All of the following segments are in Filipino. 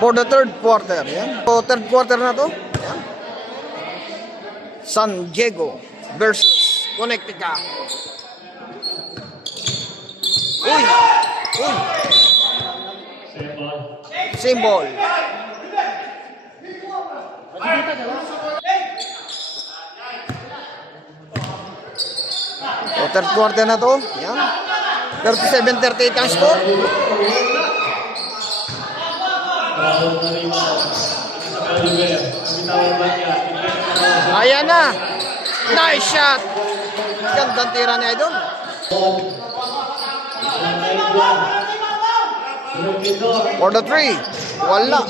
For the third quarter. Yan. So, third quarter na to. Yan. San Diego versus Connecticut. Uy! Uy! Same ball. So, third quarter na to. Yan. 37-38 ang score. Ayan na. Nice shot. Gandang tira niya doon. For the three. Wala.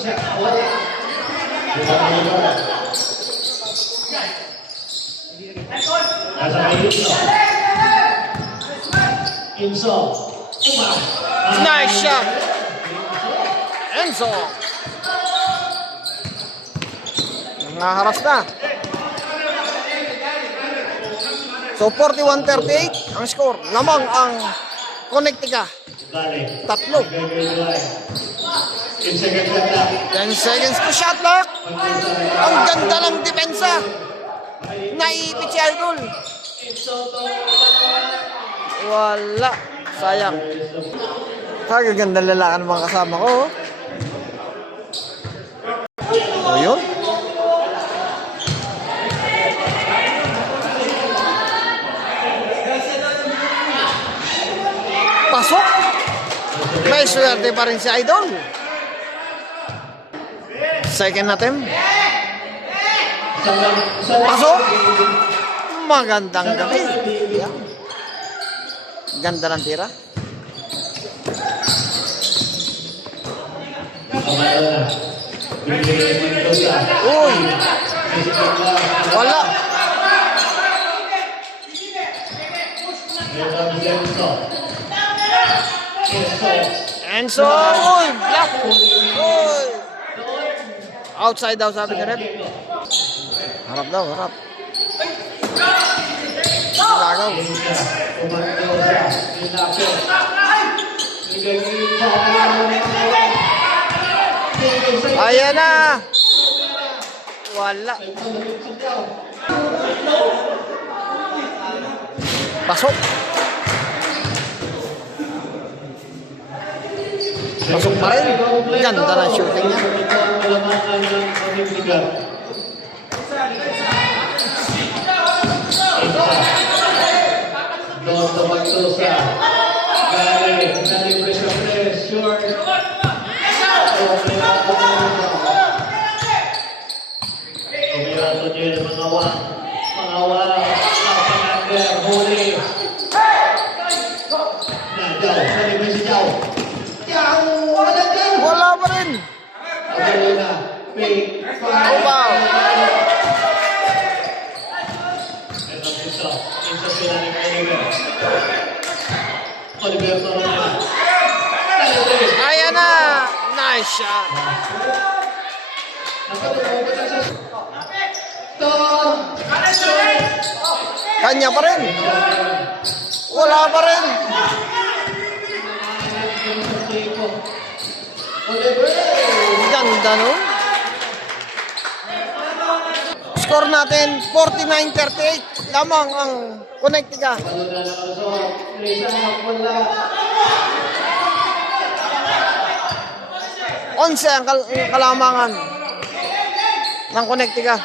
Nice shot. Enzo. Nangaharap na. So 41-38 ang score. Lamang ang Connecticut. Tatlo. 10 seconds to shot clock. Ang ganda ng depensa. Naipit si Idol. Wala. Sayang. Kagaganda lalaki ng mga kasama ko. O yun. Pasok. May swerte pa rin si Idol. Second attempt. Pasok. Magandang gabi. Yeah. Ganda ng tira. Uy. Wala. Enzo. Uy. Block. Uy. Outside daw sabi ni Red. Harap daw, harap. Lagaw. Ayan na. Wala. Pasok. Pasok pa rin. Ganda na shooting niya. Dosto Magdosa. Gary, nalibre sa press. Short. Kumirato niyo yung mga wang. Kapanander. Huli. Nadaw. Nalibre si Jao. Jao. Wala pa rin. Agalina. Fake. Wow. Ayan na. Nice shot. Kanya pa rin. Wala pa rin. Ganda no? Score natin 49-38. Lamang ang Connecticut. 11 ang kalamangan ng Connecticut.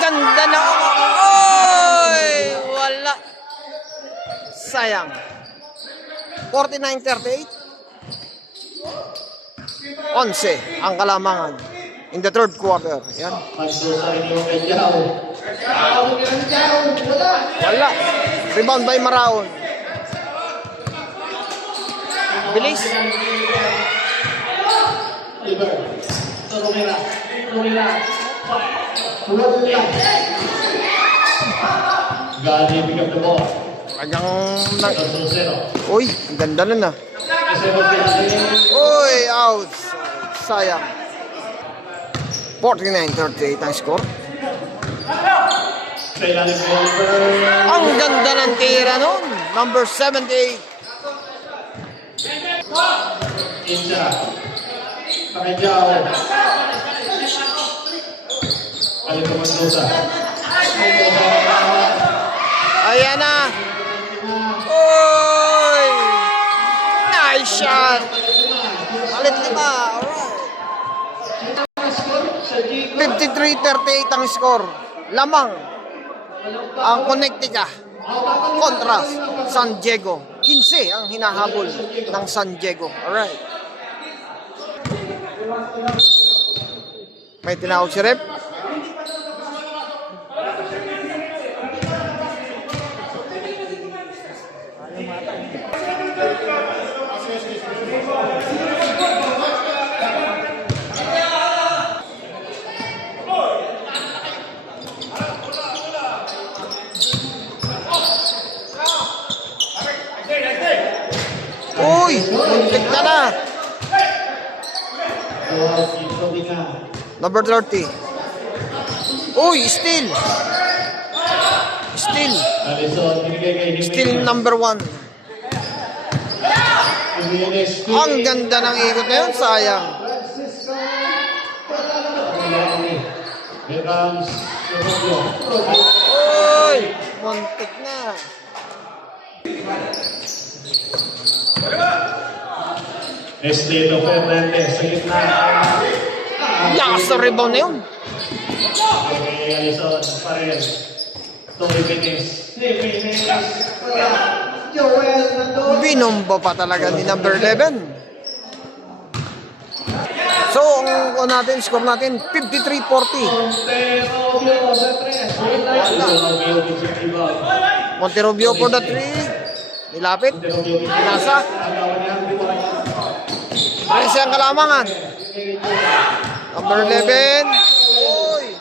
Ganda na. Oy! Wala. Sayang. 49-38. 11 ang kalamangan in the third quarter. Yan. Wala. Rebound by Maraon. Bilis. Gani pick up the ball. Kanyang uy, ang ganda nun ah. Uy, out. Sayang. 49-38 ang score. Ang ganda ng tira nun. Number 78. Insa. Pakijaw. Kalito Mendoza. Ayan na. Uy! Nice shot. Palit 5. Alright. 53-38 ang score. Lamang ang Connecticut kontra San Diego. 15 ang hinahabol ng San Diego. Alright. May tinawag si Rep. Uy! Muntik ka na! Number 30. Uy! Steal! Steal! Alison, binigay kay Jimenez. Steal number 1. Jimenez. Ang ganda ng ikot na yun. Sayang. Here comes Rubio. Uy! Muntik na. Estilo Fernandez sa gitna. Lakas sa rebound na yun. Okay, Alison Parel. Tory Jimenez. Joel Mendoza. Binombo pa talaga ni number 11. So, ang natin, score natin, 53-40. Monterobio sa 3. Monterobio Villanueva. Monterobio for the 3. Nilapit. Pinasa. Presi ang kalamangan. Number 11. Uy!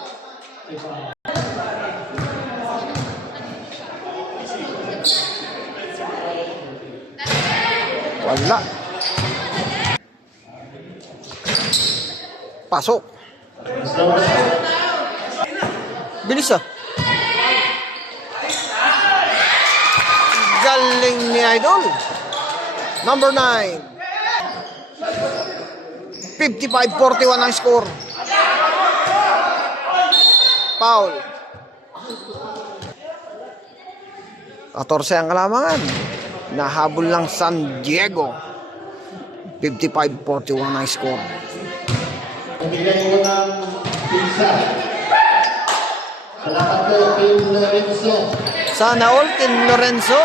Wala. Pasok. Bilis ah. Galing ni Idol. Number 9. 55-41 ang score. Foul. 14 ang kalamangan. Nahabol lang San Diego. 55-41 ang score. Pagigay mo ng pizza. Salamat po, Team Lorenzo. Sana all, Team Lorenzo.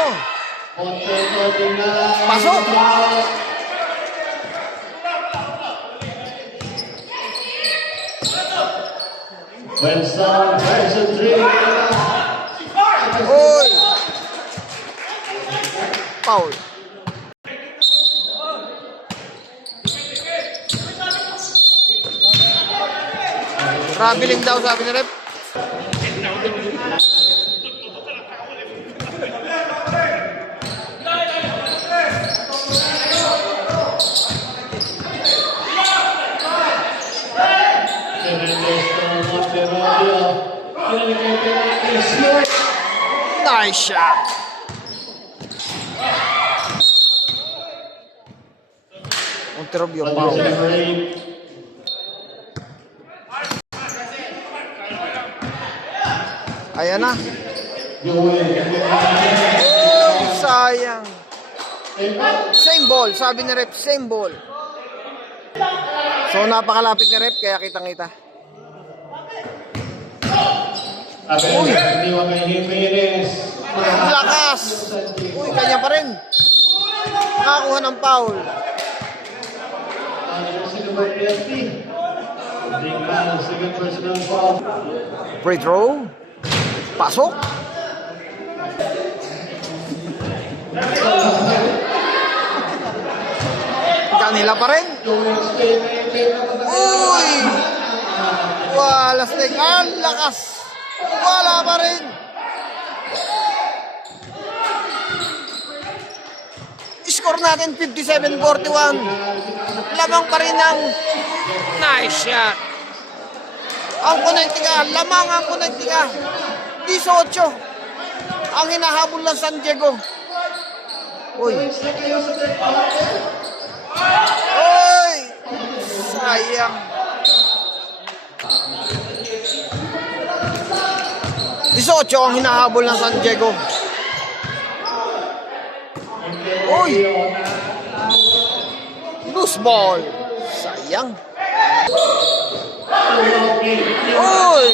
Pasok. Winston versus 3. Uy! Foul. Traveling daw, sabi ni Rep. Nice shot. Monterobio, foul. Ayan na. Oh, sayang. Same ball, sabi ni Rep, same ball. So napakalapit ni Rep, kaya kitang-kita. Uy! Iniwan kay Jimenez. Lakas! Uy, kanya pa rin. Nakakuha ng foul. Free throw. Pasok. Kanila pa rin. Uy! Wala sting. Ang lakas. Wala pa rin. Score natin 57-41. Lamang pa rin ang nice shot. Ang Connecticut, lamang ang Connecticut. 18 ang hinahabol ng San Diego. Uy. Oh! 18 ang hinahabol ng San Diego. Uy! Loose ball. Sayang. Uy!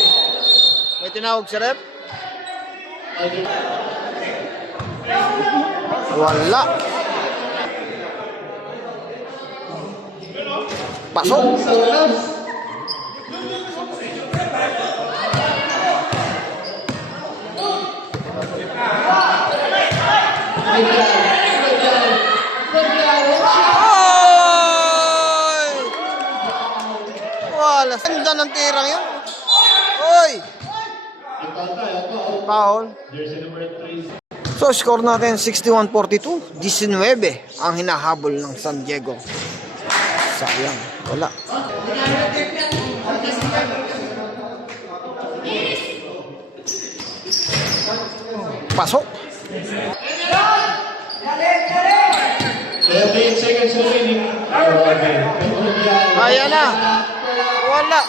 May tinawag si rep? Wala. Pasok. Oy! Wala. Ganda ng tirang yun. Oy! Foul. So, score natin 61-42. 19 ang hinahabol ng San Diego. Sayang. Wala. Pasok. 38 seconds remaining. Ayan na. Wala.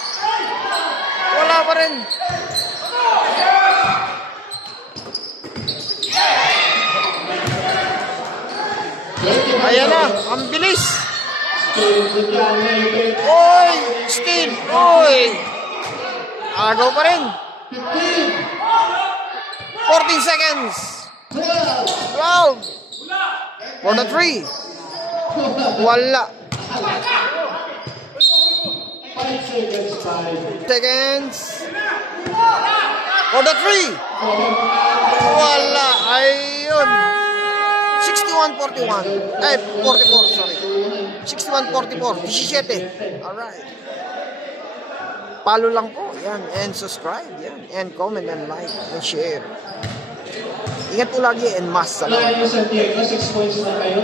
Wala pa rin. Ayan na. Ang bilis. Oy! Steal! Oy! Agaw pa rin. 14 seconds. 12. For the 3. Wala. 5 seconds. For the 3. Wala. Ayun. 61-41. Ay, 44, sorry. 61-44. 17. Alright. Follow lang po. Yan. And subscribe. Yan. And comment and like and share. Ingat po lagi and mas salamat. Santiago, 6 points na kayo.